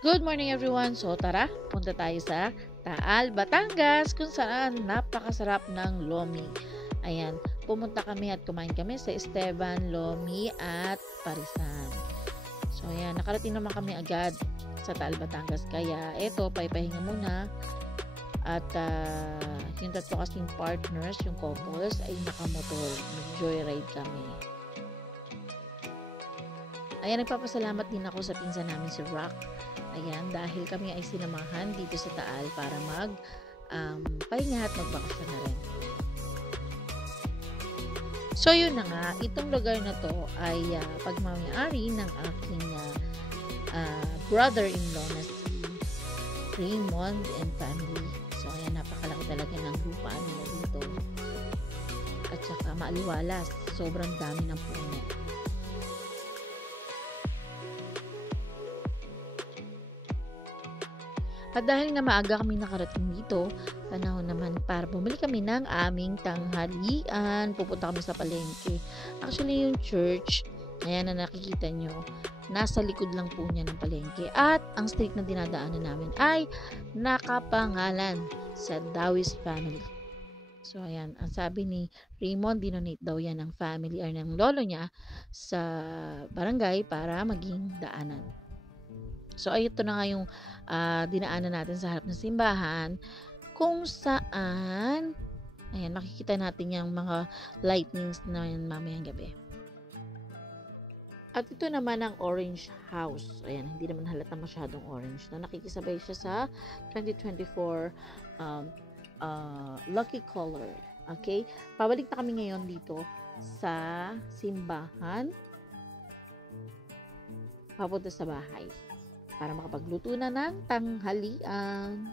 Good morning everyone! So tara, punta tayo sa Taal, Batangas kung saan napakasarap ng lomi. Ayan, pumunta kami at kumain kami sa Esteban, Lomi at Parisan. So ayan, nakarating naman kami agad sa Taal, Batangas. Kaya eto, pahinga muna. At yung tatlo kasing partners, yung couples, ay nakamotor. Nag-joyride kami. Ayan, nagpapasalamat din ako sa pinsan namin si Rock. Ayan, dahil kami ay sinamahan dito sa Taal para pahinga at magbakasyon na rin. So yun na nga, itong lugar na to ay pagmamayari ng aking brother-in-law na si Raymond and family. So ayan, napakalaki talaga ng lupa nila dito. At saka maaliwalas, sobrang dami ng puno. At dahil nga maaga kami nakarating dito, panahon naman para bumili kami ng aming tanghalian. Pupunta kami sa palengke. Actually, yung church, ayan na nakikita nyo, nasa likod lang po niya ng palengke. At ang street na dinadaanan namin ay nakapangalan sa Dawis family. So, ayan, ang sabi ni Raymond, dinonate daw yan ng family or ng lolo niya sa barangay para maging daanan. So, ito na nga yung dinaanan natin sa harap ng simbahan kung saan, ayan, makikita natin yung mga lightnings na yan mamayang gabi. At ito naman ang orange house. Ayan, hindi naman halata masyadong orange. No? Nakikisabay siya sa 2024 lucky color. Okay? Pabalik na kami ngayon dito sa simbahan papunta sa bahay para makapagluto na ng tanghalian.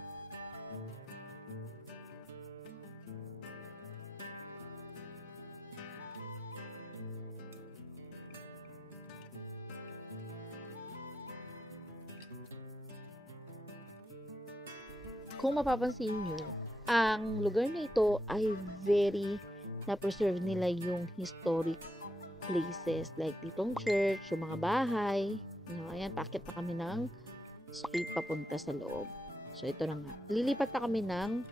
Kung mapapansin nyo, ang lugar na ito ay very na-preserve nila yung historic places like ditong church, yung mga bahay. No, ayan, paakit na kami ng street papunta sa loob. So, ito na nga. Lilipat na kami ng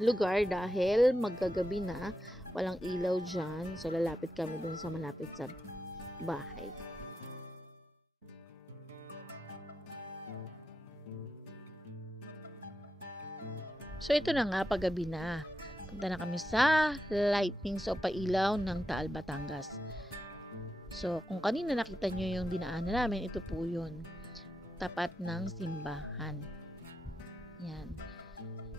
lugar dahil maggagabi na, walang ilaw dyan. So, lalapit kami dun sa malapit sa bahay. So, ito na nga, paggabi na. Punta na kami sa lightnings o pailaw ng Taal, Batangas. So, kung kanina nakita nyo yung dinaanan namin, ito po yun. Tapat ng simbahan. Yan.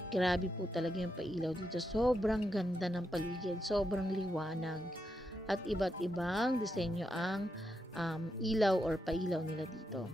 Grabe po talaga yung pailaw dito. Sobrang ganda ng paligid. Sobrang liwanag. At iba't ibang disenyo ang ilaw or pailaw nila dito.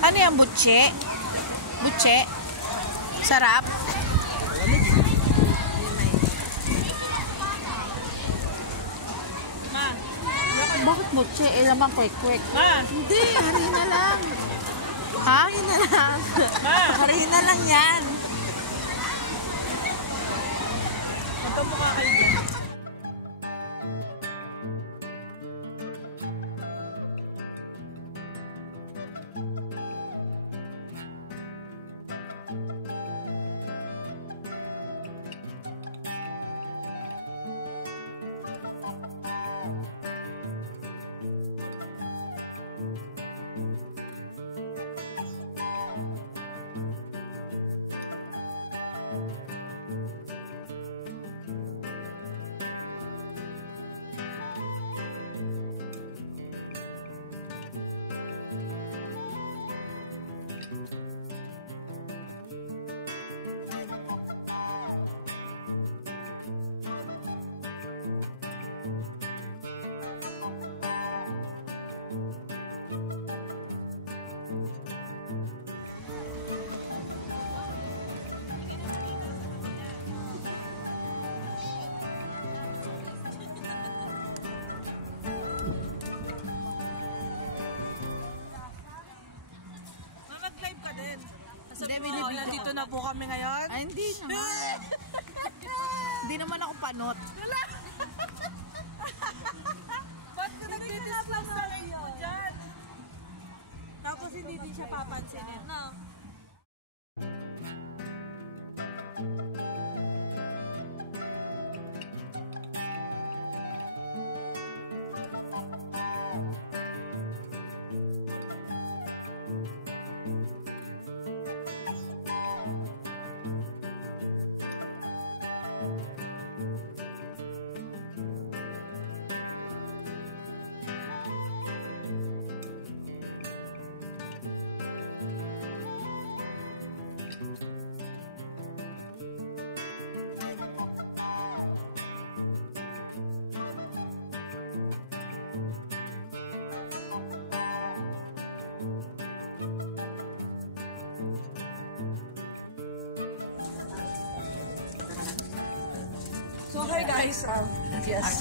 Ano yung butche? Butche? Sarap? Ma, Bakit butche? Lamang quick-quick. ma, Hindi, harina lang. ha? Harina lang. Ma, Harina lang yan. magpa mukha kayo dyan. Nandito na po kami ngayon. Ay, hindi naman. Hindi naman ako panot. Ba't ka nagdi-discuss sa iyo dyan? Tapos hindi din siya papansinin, no? So, hi guys. Yes.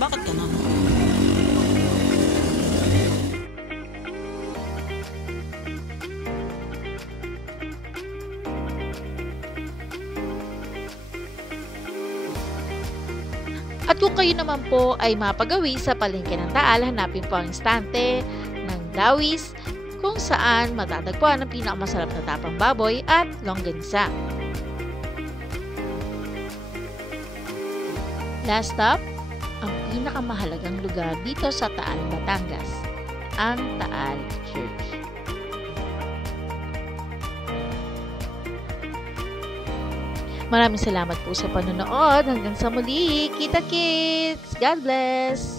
Bakit ganun? At kung kayo naman po ay mapagawi sa palengke ng Taal, hanapin po ang instante ng Dawis kung saan matatagpuan ang pinakamasarap na tapang baboy at longganisa. Last stop, ang pinakamahalagang lugar dito sa Taal, Batangas, ang Taal Church. Maraming salamat po sa panonood. Hanggang sa muli. Kita-kits! God bless!